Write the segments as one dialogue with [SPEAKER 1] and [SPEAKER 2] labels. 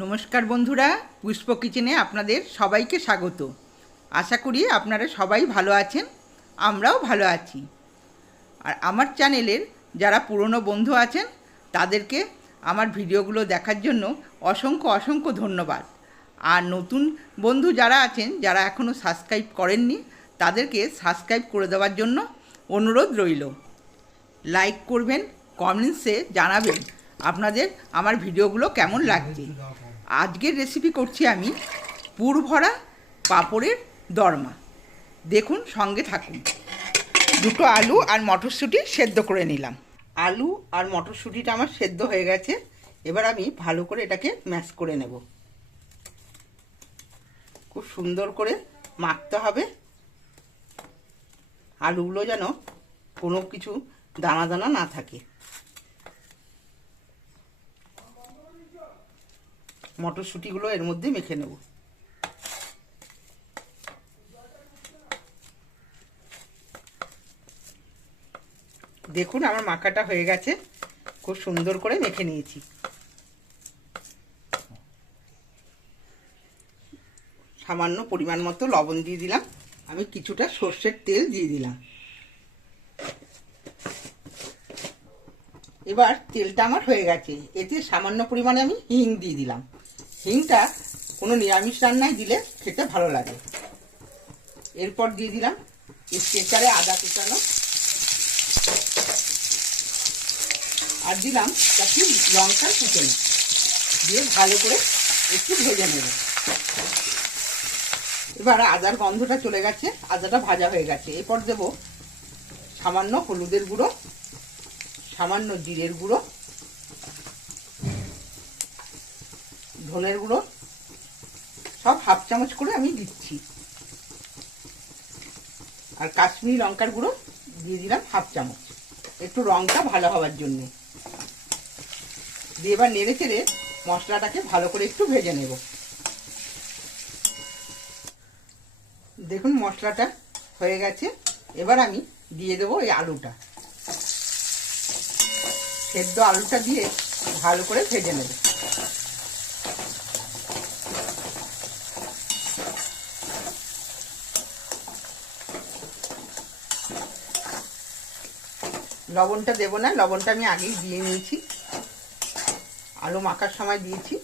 [SPEAKER 1] নমস্কার বন্ধুরা, পুষ্প কিচেনে আপনাদের সবাইকে স্বাগত। আশা করি আপনারা সবাই ভালো আছেন, আমরাও ভালো আছি। আর আমার চ্যানেলের যারা পুরনো বন্ধু আছেন, তাদেরকে আমার ভিডিওগুলো দেখার জন্য অসংখ্য অসংখ্য ধন্যবাদ। আর নতুন বন্ধু যারা আছেন, যারা এখনও সাবস্ক্রাইব করেননি, তাদেরকে সাবস্ক্রাইব করে দেওয়ার জন্য অনুরোধ রইল। লাইক করবেন, কমেন্টসে জানাবেন। আপনাদের আমার ভিডিওগুলো কেমন লাগছে। আজকের রেসিপি করছি আমি পুর ভরা পাঁপড়ের দরমা। দেখুন, সঙ্গে থাকুন। দুটো আলু আর মটরশুঁটি সেদ্ধ করে নিলাম। আলু আর মটরশুঁটিটা আমার সেদ্ধ হয়ে গেছে। এবার আমি ভালো করে এটাকে ম্যাশ করে নেব। খুব সুন্দর করে মাখতে হবে। আলুগুলো যেন কোনো কিছু দানা দানা না থাকে। মটরশুঁটিগুলো এর মধ্যে মেখে নেব। দেখুন আমার মাখাটা হয়ে গেছে, খুব সুন্দর করে মেখে নিয়েছি। সামান্য পরিমাণ মতো লবণ দিয়ে দিলাম, আমি কিছুটা সর্ষের তেল দিয়ে দিলাম। এবার তেলটা আমার হয়ে গেছে, এতে সামান্য পরিমাণে আমি হিং দিয়ে দিলাম। হিংটা কোনো নিরামিষ রান্নায় দিলে খেতে ভালো লাগে। এরপর দিয়ে দিলাম স্পেশালে আদা কুচানো। আর দিলাম চারটি লঙ্কা কুচনো। দিয়ে ভালো করে একটু ভেজে নেব। এবার আদার গন্ধটা চলে গেছে, আদাটা ভাজা হয়ে গেছে। এরপর দেব সামান্য হলুদের গুঁড়ো, সামান্য জিরের গুঁড়ো। ধনের গুঁড়ো সব হাফ চামচ করে আমি দিচ্ছি। আর কাশ্মীরি লঙ্কার গুঁড়ো দিয়ে দিলাম হাফ চামচ। একটু রঙটা ভালো হওয়ার জন্য। দিয়ে এবার নেড়ে চেড়ে মশলাটাকে ভালো করে একটু ভেজে নেব। দেখুন মশলাটা হয়ে গেছে। এবার আমি দিয়ে দেবো এই আলুটা। সেদ্ধ আলুটা দিয়ে ভালো করে ভেজে নেবে। লবণটা দেবো না, লবণটা আমি আগেই দিয়ে নিয়েছি। আলু মাখার সময় দিয়েছি।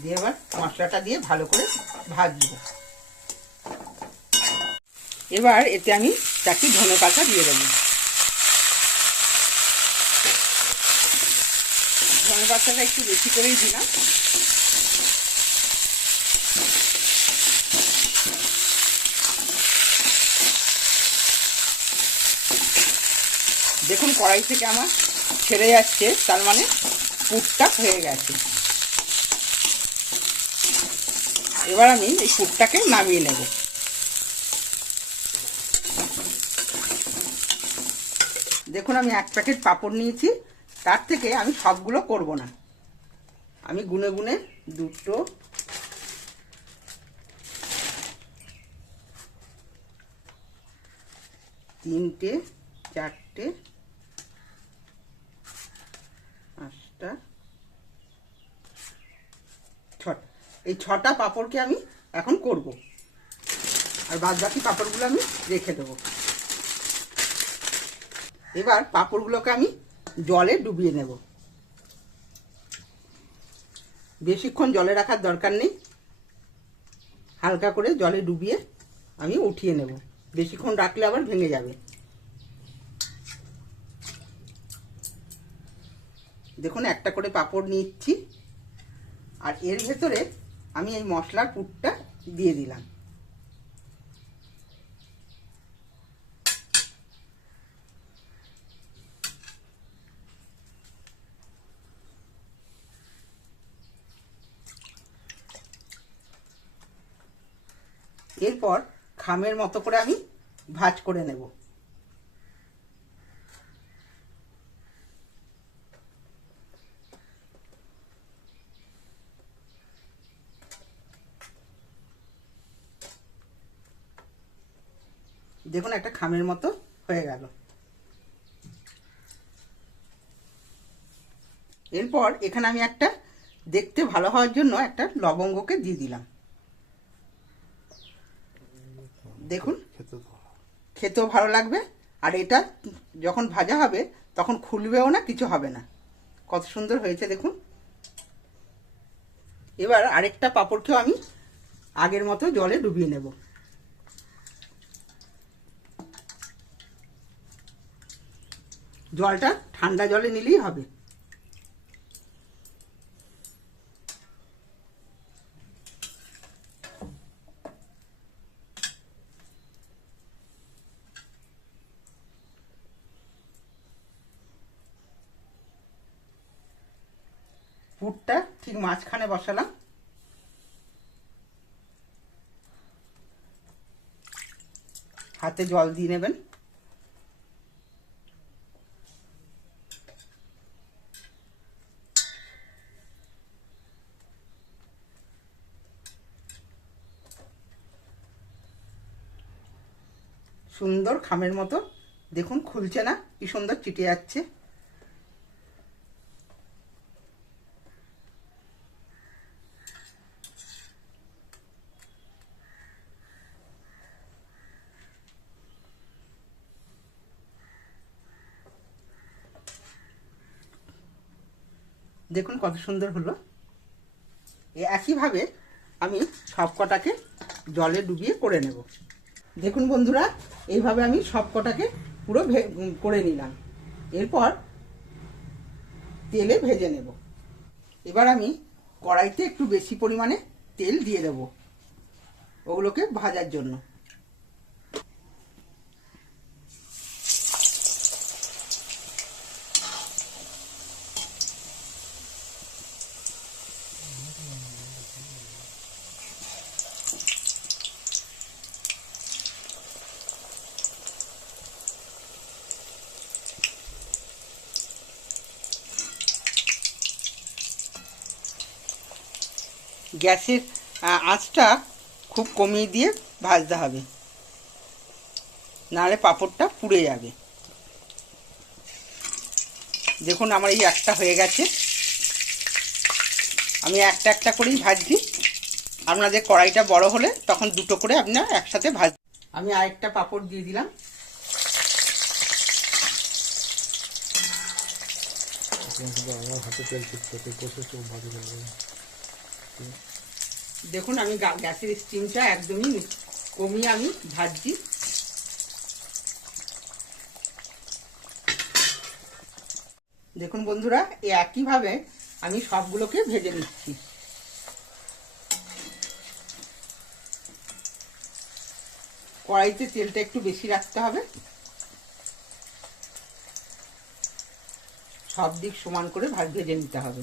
[SPEAKER 1] দিয়ে এবার মশলাটা দিয়ে ভালো করে ভাজবো। এবার এতে আমি চারটি ধনে পাতা দিয়ে দেবো। ধনে পাতাটা একটু বেশি করেই দিলাম। দেখুন, কড়াই থেকে আমার ছেড়ে যাচ্ছে, তার মানে পুরটা হয়ে গেছে। এবার আমি এই পুরটাকে নামিয়ে নেব। দেখুন, আমি এক প্যাকেট পাঁপড় নিয়েছি, তার থেকে আমি সবগুলো করব না। আমি গুনে গুনে দুটো, তিনটে, চারটে ছটা, এই ছটা পাঁপড়কে আমি এখন করব। আর বাদ বাকি পাঁপড়গুলো আমি রেখে দেবো। এবার পাঁপড়গুলোকে আমি জলে ডুবিয়ে নেব। বেশিক্ষণ জলে রাখার দরকার নেই। হালকা করে জলে ডুবিয়ে আমি উঠিয়ে নেব। বেশিক্ষণ রাখলে আবার ভেঙে যাবে। দেখুন, একটা করে পাঁপড় নিচ্ছি। আর এর ভেতরে আমি এই মশলার পুরটা দিয়ে দিলাম। এরপর খামের মতো করে আমি ভাজ করে নেব। দেখুন, একটা খামের মতো হয়ে গেল। এরপর এখানে আমি একটা দেখতে ভালো হওয়ার জন্য একটা লবঙ্গকে দিয়ে দিলাম। দেখুন। খেতেও ভালো লাগবে, আর এটা যখন ভাজা হবে, তখন খুলবেও না, কিছু হবে না। কত সুন্দর হয়েছে, দেখুন। এবার আরেকটা পাঁপড়কেও আমি আগের মতো জলে ডুবিয়ে নেব। জলটা ঠান্ডা জলে নিলেই হবে। পুরটা ঠিক মাঝখানে বসালাম। হাতে জল দিয়ে নেবেন। সুন্দর খামের মতো। দেখুন, খুলছে না? কি সুন্দর চিটে যাচ্ছে। দেখুন কত সুন্দর হলো। একইভাবে আমি সব কটাকে জলে ডুবিয়ে করে নেব। দেখুন বন্ধুরা, এইভাবে আমি সব কটাকে পুরো করে নিলাম। এরপর তেলে ভেজে নেব। এবার আমি কড়াইতে একটু বেশি পরিমাণে তেল দিয়ে দেব ওগুলোকে ভাজার জন্য। গ্যাসের আঁচটা খুব কমিয়ে দিয়ে ভাজতে হবে। নাহলে পাঁপড়টা পুড়ে যাবে। দেখুন আমার এই একটা হয়ে গেছে। আমি একটা একটা করেই ভাজছি। আপনাদের কড়াইটা বড় হলে তখন দুটো করে আপনার একসাথে ভাজ আমি আরেকটা পাঁপড় দিয়ে দিলাম।
[SPEAKER 2] আমার হাতে তেল
[SPEAKER 1] দেখুন, আমি গ্যাসের স্টিমটা একদমই কমিয়ে আমি ভাজছি। দেখুন বন্ধুরা একইভাবে আমি সবগুলোকে ভেজে নিচ্ছি। কড়াইতে তেলটা একটু বেশি রাখতে হবে। সব দিক সমান করে ভাজ ভেজে নিতে হবে।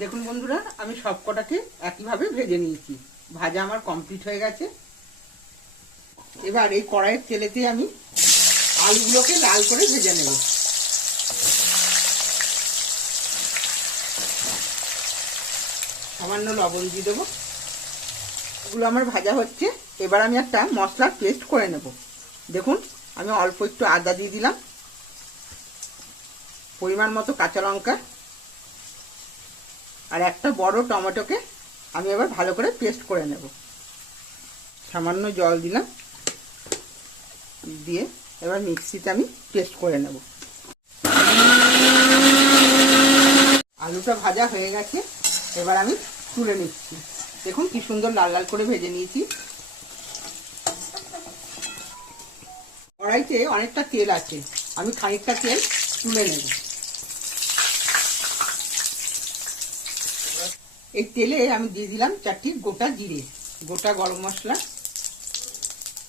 [SPEAKER 1] দেখুন বন্ধুরা, আমি সব কটাকে একইভাবে ভেজে নিয়েছি। ভাজা আমার কমপ্লিট হয়ে গেছে। এবার এই কড়াইয়ের তেলেতে আমি আলুগুলোকে লাল করে ভেজে নেব। সামান্য লবণ দিয়ে দেবো। এগুলো আমার ভাজা হচ্ছে। এবার আমি একটা মশলার পেস্ট করে নেব। দেখুন, আমি অল্প একটু আদা দিয়ে দিলাম। পরিমাণ মতো কাঁচা লঙ্কা। আর একটা বড় টমেটোকে আমি এবার ভালো করে পেস্ট করে নেব। সামান্য জল দিলাম, দিয়ে এবার মিক্সিতে আমি পেস্ট করে নেব। আলুটা ভাজা হয়ে গেছে, এবার আমি তুলে নিচ্ছি। দেখুন কি সুন্দর লাল লাল করে ভেজে নিয়েছি। কড়াইতে অনেকটা তেল আছে, আমি খানিকটা তেল তুলে নেব। এই তেলে আমি দিয়ে দিলাম চারটি গোটা জিরে, গোটা গরম মশলা,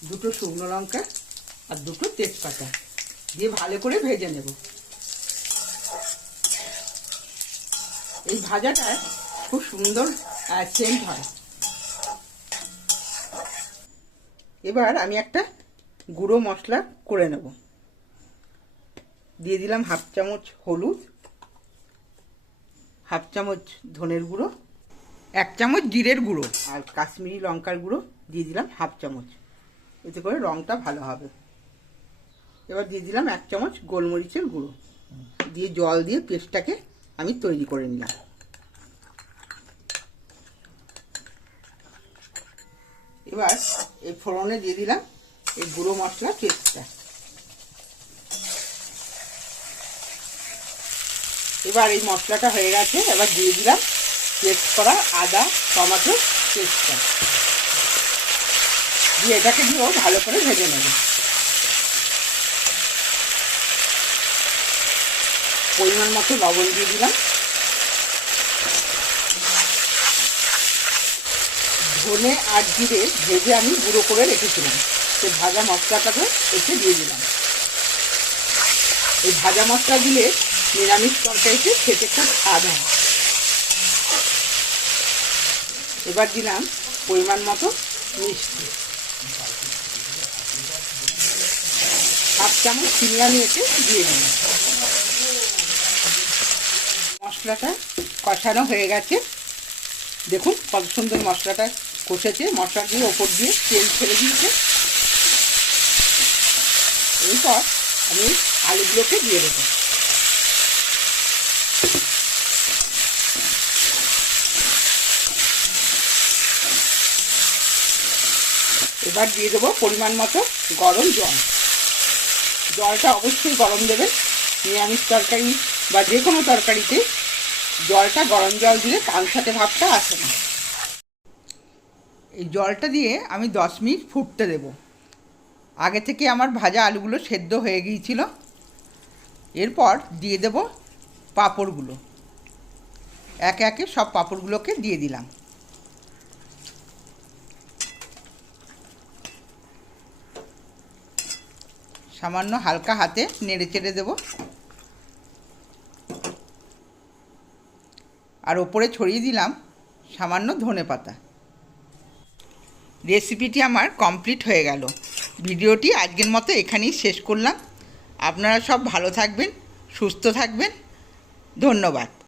[SPEAKER 1] দুটো শুকনো লঙ্কা আর দুটো তেজপাতা দিয়ে ভালো করে ভেজে নেব। এই ভাজাটা খুব সুন্দর সেন্ট হয়। এবার আমি একটা গুঁড়ো মশলা করে নেব। দিয়ে দিলাম হাফ চামচ হলুদ, হাফ চামচ ধনের গুঁড়ো এক চামচ জিরের গুঁড়ো। আর কাশ্মীরি লঙ্কার গুঁড়ো দিয়ে দিলাম হাফ চামচ। এতে করে রঙটা ভালো হবে। এবার দিয়ে দিলাম এক চামচ গোলমরিচের গুঁড়ো। দিয়ে জল দিয়ে পেস্টটাকে আমি তৈরি করে নিলাম। এবার এই ফোড়নে দিয়ে দিলাম এই গুঁড়ো মশলা পেস্টটা। এবার এই মশলাটা হয়ে গেছে, এবার দিয়ে দিলাম পেস্ট করা আদা, টমেটো করা দিয়ে এটাকে দিয়েও ভালো করে ভেজে নেব। পরিমাণ মতো লবণ দিয়ে দিলাম। ধনে আর জিরে ভেজে আমি গুঁড়ো করে রেখেছিলাম। সেই ভাজা মশলাটাকে এতে দিয়ে দিলাম। এই ভাজা মশলা দিলে নিরামিষ তরকারিতে খেতে খুব স্বাদ হয়। এবার দিলাম পরিমাণ মতো মিষ্টি। হাফ চামচ চিংড়া নিয়েছে দিয়ে দিলাম। মশলাটা কষানো হয়ে গেছে। দেখুন কত সুন্দর মশলাটা কষেছে। মশলা দিয়ে ওপর দিয়ে তেল ছেড়ে দিয়েছে। এরপর আমি আলুগুলোকে দিয়ে দেবো। এবার দিয়ে দেবো পরিমাণ মতো গরম জল। জলটা অবশ্যই গরম দেবেন। নিরামিষ তরকারি বা যে কোনো তরকারিতে জলটা গরম জল দিলে কালসাটে ভাবটা আসে না। এই জলটা দিয়ে আমি দশ মিনিট ফুটতে দেব। আগে থেকে আমার ভাজা আলুগুলো সেদ্ধ হয়ে গিয়েছিল। এরপর দিয়ে দেব পাঁপড়গুলো। একে একে সব পাঁপড়গুলোকে দিয়ে দিলাম। সামান্য হালকা হাতে নেড়ে চেড়ে দেবো। আর ওপরে ছড়িয়ে দিলাম সামান্য ধনে পাতা। রেসিপিটি আমার কমপ্লিট হয়ে গেল। ভিডিওটি আজকের মতো এখানেই শেষ করলাম। আপনারা সব ভালো থাকবেন, সুস্থ থাকবেন। ধন্যবাদ।